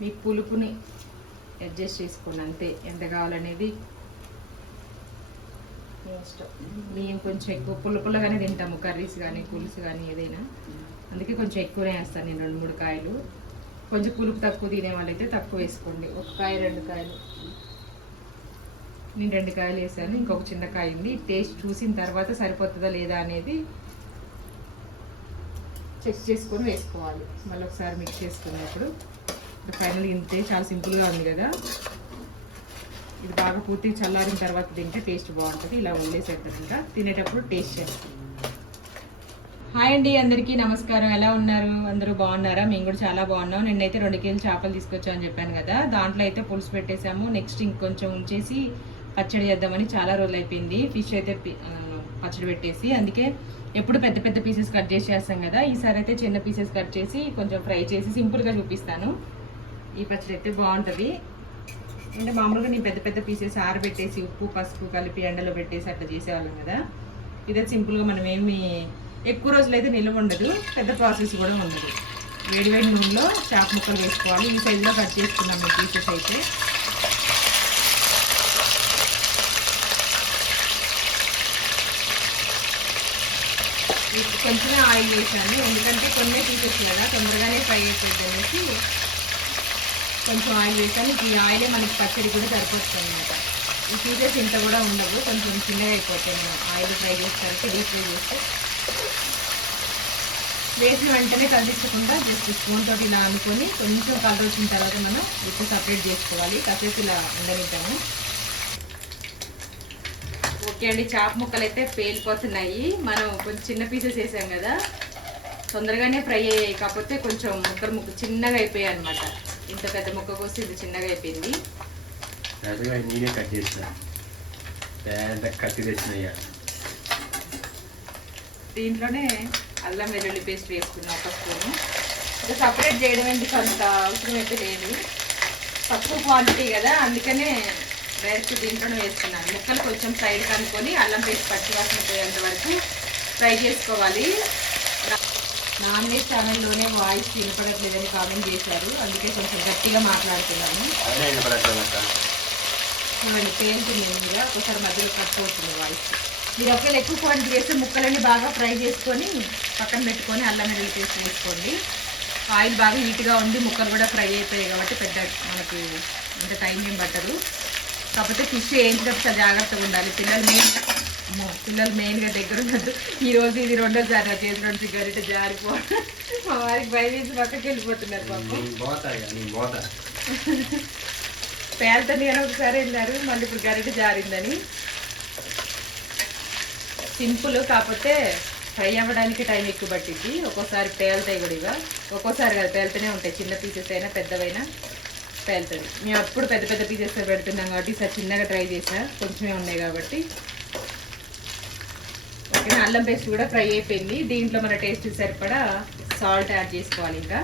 మీ పులుపుని adjust చేసుకోండి అంతే. ఎంత కావాలనేది ఇష్టం. మేము కొంచెం ఎక్కువ పుల్ల పుల్లగానే తింటాము కర్రీస్ కానీ పులుసు కానీ ఏదైనా. అందుకే కొంచెం ఎక్కువనే వేస్తాను నేను రెండు మూడు కాయలు. కొంచెం పులుపు తక్కువ తినే వాళ్ళైతే తక్కువ వేసుకోండి. ఒక కాయ రెండు కాయలు. నేను రెండు కాయలు వేసాను ఇంకొక చిన్న కాయ ఉంది. టేస్ట్ చూసిన తర్వాత సరిపోతుందా లేదా అనేది చెక్ చేసుకొని వేసుకోవాలి. మళ్ళీ ఒకసారి మిక్స్ చేసుకున్నప్పుడు. ఫైనల్ ఇంతే చాలా సింపుల్గా ఉంది కదా. ఇది బాగా పూర్తిగా చల్లారిన తర్వాత తింటే టేస్ట్ బాగుంటుంది. ఇలా వదిలేసేద్దాం ఇంకా. తినేటప్పుడు టేస్ట్ చేస్తాం హాయ్ అండి అందరికీ నమస్కారం. ఎలా ఉన్నారు? అందరూ బాగున్నారా? మేము కూడా చాలా బాగున్నాం. నిన్నైతే రెండు కేజీలు చేపలు తీసుకొచ్చామని చెప్పాను కదా. దాంట్లో అయితే పులుసు పెట్టేశాము. నెక్స్ట్ ఇంకొంచెం ఉంచేసి పచ్చడి చేద్దామని చాలా రోజులు అయిపోయింది. ఫిష్ అయితే పచ్చడి పెట్టేసి అందుకే ఎప్పుడు పెద్ద పెద్ద పీసెస్ కట్ చేసి చేస్తాం కదా. ఈసారి అయితే చిన్న పీసెస్ కట్ చేసి కొంచెం ఫ్రై చేసి సింపుల్గా చూపిస్తాను. ఈ పచ్చడి అయితే బాగుంటుంది. అంటే మామూలుగా నేను పెద్ద పెద్ద పీసెస్ ఆరబెట్టేసి ఉప్పు పసుపు కలిపి ఎండలో పెట్టేసి అట్లా చేసేవాళ్ళం కదా. ఇదే సింపుల్గా మనం ఏమి ఎక్కువ రోజులు అయితే నిల్వ ఉండదు పెద్ద ప్రాసెస్ కూడా ఉండదు. వేడి వేడి నూనెలో చాప ముక్కలు వేసుకోవాలి. ఈ సైజులో కట్ చేసుకున్నాం ఈ పీసెస్ అయితే. కొంచెమే ఆయిల్ వేసాను. ఎందుకంటే కొన్ని పీసెస్ కదా తొందరగానే ఫ్రై అయిపోద్ది అనేసి కొంచెం ఆయిల్ వేసాను ఈ ఆయిలే మనకి పచ్చడి కూడా సరిపోతుంది అనమాట ఈ పీసెస్ ఇంత కూడా ఉండవు. కొంచెం చిన్నగా అయిపోతాయి. మనం ఆయిల్ ఫ్రై చేస్తారంటే డీప్ ఫ్రై చేస్తే. వేసిన వెంటనే కలిపించకుండా జస్ట్ స్పూన్ తోటి ఇలా అనుకొని కొంచెం కలర్ వచ్చిన తర్వాత మనం ఉప్పు సపరేట్ చేసుకోవాలి. కాసేపు ఇలా ఉండనిద్దాము. ఓకే అండి. చాప ముక్కలు అయితే పేలిపోతున్నాయి. మనం కొంచెం చిన్న పీసెస్ వేసాం కదా. తొందరగానే ఫ్రై అయ్యాయి. కాకపోతే కొంచెం ముక్కలు ముక్క చిన్నగా అయిపోయాయి అనమాట ఇంత పెద్ద ముక్క కోసి ఇది చిన్నగా అయిపోయింది. అదిగా నేనే కట్ చేసిన. పెద్ద కత్తి తెచ్చినయ్యా. దీంట్లోనే అల్లం వెల్లుల్లి పేస్ట్ వేసుకున్నాం ఒక స్పూను. ఇది సపరేట్ చేయడం ఎందుకు అంత అవసరం అయితే లేదు. తక్కువ క్వాంటిటీ కదా అందుకనే డైరెక్ట్ దీంట్లోనే వేస్తున్నాను. ముక్కలు కొంచెం సైడ్ కనుక్కొని అల్లం పేస్ట్ పచ్చివాసన పోయేంత వరకు ఫ్రై చేసుకోవాలి. నాన్ వెజ్ ఛానల్లోనే వాయిస్ వినపడట్లేదని కామెంట్ చేశారు. అందుకే కొంచెం గట్టిగా మాట్లాడుతున్నాను. చూడండి పేరుతుంది మీద ఒకసారి మధ్యలో కట్ అవుతుంది వాయిస్. మీరు ఒకవేళ ఎక్కువ క్వాంటిటీ వేస్తే ముక్కలన్నీ బాగా ఫ్రై చేసుకొని పక్కన పెట్టుకొని అల్లం వెల్లుల్లి పేస్ట్ వేసుకోండి. ఆయిల్ బాగా హీట్గా ఉండి ముక్కలు కూడా ఫ్రై అయిపోయాయి కాబట్టి పెద్ద మనకి అంత టైం ఏం పట్టదు. కాకపోతే ఫిష్ వేయించినప్పుడు జాగ్రత్తగా ఉండాలి. పిల్లలు మెయిన్ పిల్లలు మెయిన్గా దగ్గర ఉండదు ఈ రోజు ఇది రెండోసారి నా చేతి నుంచి గరిట జారిపో మా వారికి భయం వేసి పక్కకి వెళ్ళిపోతున్నారు పాపం. నేను ఒకసారి వెళ్ళారు మళ్ళీ ఇప్పుడు గరిట జారిందని. సింపుల్ కాకపోతే ఫ్రై అవ్వడానికి టైం ఎక్కువ పట్టింది ఒక్కోసారి పేలుతాయి కూడా ఇక ఒక్కోసారి కదా పేలుతూనే ఉంటాయి. చిన్న పీసెస్ అయినా పెద్దవైనా పేలుతుంది మేము అప్పుడు పెద్ద పెద్ద పీసెస్ పెడుతున్నాం కాబట్టి ఈసారి చిన్నగా ట్రై చేసా. కొంచెమే ఉన్నాయి కాబట్టి. ఓకే అల్లం పేస్ట్ కూడా ఫ్రై అయిపోయింది. దీంట్లో మన టేస్ట్ సరిపడా సాల్ట్ యాడ్ చేసుకోవాలి ఇంకా.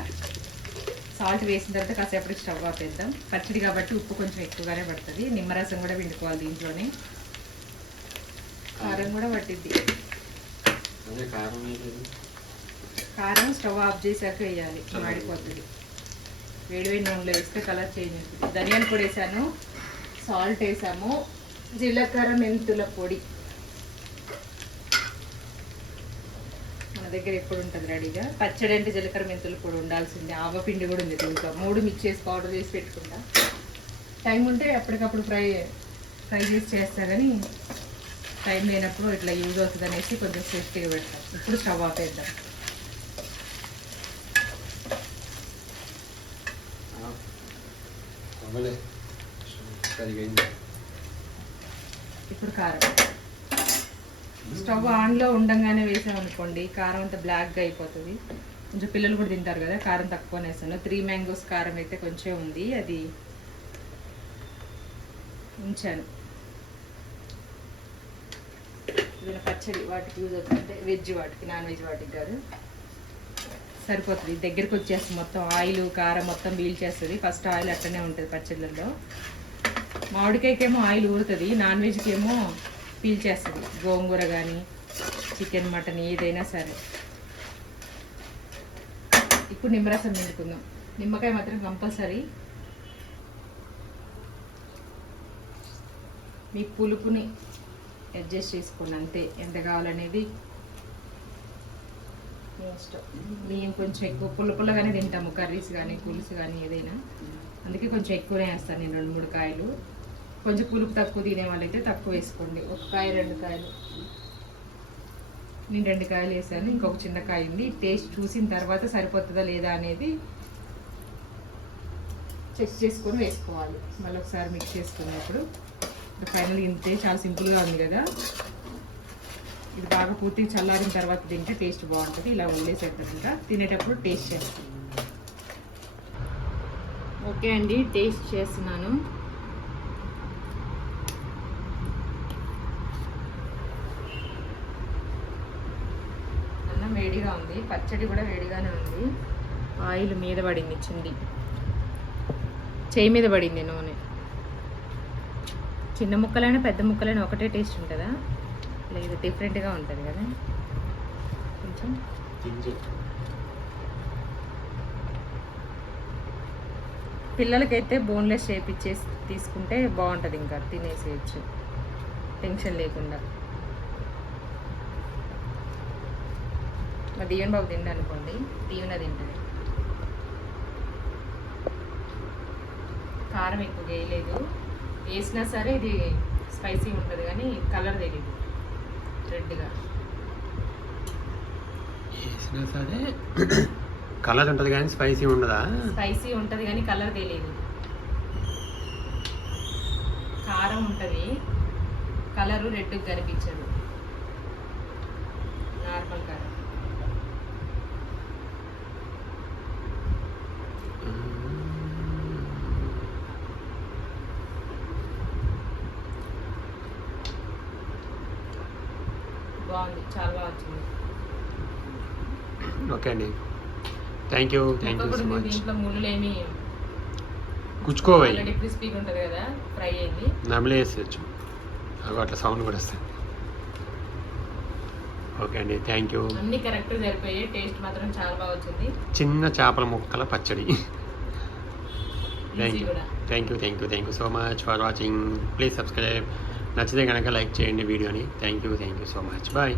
సాల్ట్ వేసిన తర్వాత కాసేపటికి స్టవ్ ఆపేద్దాం పచ్చడి కాబట్టి ఉప్పు కొంచెం ఎక్కువగానే పడుతుంది. నిమ్మరసం కూడా పిండుకోవాలి దీంట్లోనే. కారం కూడా పట్టిద్ది. కారం స్టవ్ ఆఫ్ చేశాక వేయాలి. మాడిపోతుంది. వేడి వేడి నూనెలో వేస్తే కలర్ చేంజ్ అవుతుంది. ధనియాల పొడి వేసాను. సాల్ట్ వేసాము. జీలకర్ర మెంతుల పొడి. దగ్గర ఎప్పుడు ఉంటుంది రెడీగా? పచ్చడి అంటే జీలకర్ర మెంతుల పొడి ఉండాల్సిందే. ఆవపిండి కూడా ఉంది దీంట్లో. మూడు మిక్స్ చేసి పౌడర్ చేసి పెట్టుకుంటా. టైం ఉంటే అప్పటికప్పుడు ఫ్రై ఫ్రై చేసి చేస్తా కానీ టైం లేనప్పుడు ఇట్లా యూజ్ అవుతుంది అనేసి కొంచెం సేఫ్టీగా పెడతాం. ఇప్పుడు స్టవ్ ఆపేద్దాం ఇప్పుడు కారం. స్టవ్ ఆన్లో ఉండంగానే వేసాం అనుకోండి కారం అంతా బ్లాక్గా అయిపోతుంది. కొంచెం పిల్లలు కూడా తింటారు కదా కారం తక్కువనే వేసాను త్రీ మ్యాంగోస్ కారం అయితే కొంచెం ఉంది అది ఉంచాను. పచ్చడి వాటికి యూజ్ అవుతుంది. అంటే వెజ్ వాటికి నాన్ వెజ్ వాటికి కాదు. సరిపోతుంది. దగ్గరికి వచ్చేస్తుంది మొత్తం ఆయిల్ కారం మొత్తం పీల్చేస్తుంది ఫస్ట్ ఆయిల్ అట్లనే ఉంటుంది పచ్చళ్ళల్లో. మామిడికాయకేమో ఆయిల్ ఊరుతుంది నాన్ వెజ్కి ఏమో పీల్చేస్తుంది గోంగూర కానీ చికెన్ మటన్ ఏదైనా సరే. ఇప్పుడు నిమ్మరసం నిండుకుందాం నిమ్మకాయ మాత్రం కంపల్సరీ. మీ పులుపుని అడ్జస్ట్ చేసుకోండి అంతే. ఎంత కావాలనేది మేము కొంచెం ఎక్కువ పుల్ల తింటాము. కర్రీస్ కానీ పులుసు కానీ ఏదైనా. అందుకే కొంచెం ఎక్కువనే వేస్తాను నేను రెండు మూడు కాయలు. కొంచెం పులుపు తక్కువ తినే వాళ్ళైతే తక్కువ వేసుకోండి. ఒక కాయ రెండు కాయలు. నేను రెండు కాయలు వేసాను. ఇంకొక చిన్న కాయ ఉంది. టేస్ట్ చూసిన తర్వాత సరిపోతుందా లేదా అనేది చెక్ చేసుకొని వేసుకోవాలి. మళ్ళీ ఒకసారి మిక్స్ చేసుకున్నప్పుడు. ఫైనల్ ఇంతే చాలా సింపుల్గా ఉంది కదా. ఇది బాగా పూర్తిగా చల్లారిన తర్వాత తింటే టేస్ట్ బాగుంటుంది. ఇలా వదిలేసేద్దాం తినేటప్పుడు టేస్ట్ చేస్తాం ఓకే అండి. టేస్ట్ చేస్తున్నాను అన్నం వేడిగా ఉంది. పచ్చడి కూడా వేడిగానే ఉంది. ఆయిల్ మీద పడింది చింది. చేయి మీద పడింది నూనె. చిన్న ముక్కలైనా పెద్ద ముక్కలైనా ఒకటే టేస్ట్ ఉంటుందా? లేదు డిఫరెంట్గా ఉంటుంది కదా? కొంచెం. పిల్లలకైతే బోన్లెస్ చేపించేసి తీసుకుంటే బాగుంటుంది ఇంకా. తినేసేయచ్చు. టెన్షన్ లేకుండా. మా దీవెన్ బాబు తిండి అనుకోండి దీవెన తింటుంది. కారం ఎక్కువ వేయలేదు. వేసినా సరే ఇది స్పైసీ ఉంటుంది కానీ కలర్ తెలియదు రెడ్గా. వేసినా సరే కలర్ ఉంటుంది కానీ స్పైసీ ఉండదా? స్పైసీ ఉంటుంది కానీ కలర్ తెలియదు కారం ఉంటుంది కలరు రెడ్ కనిపించదు నార్మల్ కారం బాగుంది చాలా బాగా వచ్చింది. ఓకే అండి. Thank you thank you so much దీంట్లో ముళ్ళేమి గుచ్చుకోవాలి ఆల్రెడీ క్రిస్పీగా ఉంటుంది కదా ఫ్రై అయింది. నమిలేసేయచ్చు అవి అట్లా సౌండ్ కూడా వస్తుంది ఓకే అండి థ్యాంక్ యూ అన్ని కరెక్ట్ సరిపోయాయి టేస్ట్ మాత్రం చాలా బాగా వచ్చింది. చిన్న చేపల ముక్కల పచ్చడి. Thank you thank you thank you thank you so much for watching please subscribe నచ్చితే కనుక లైక్ చేయండి వీడియోని. Thank you thank you so much bye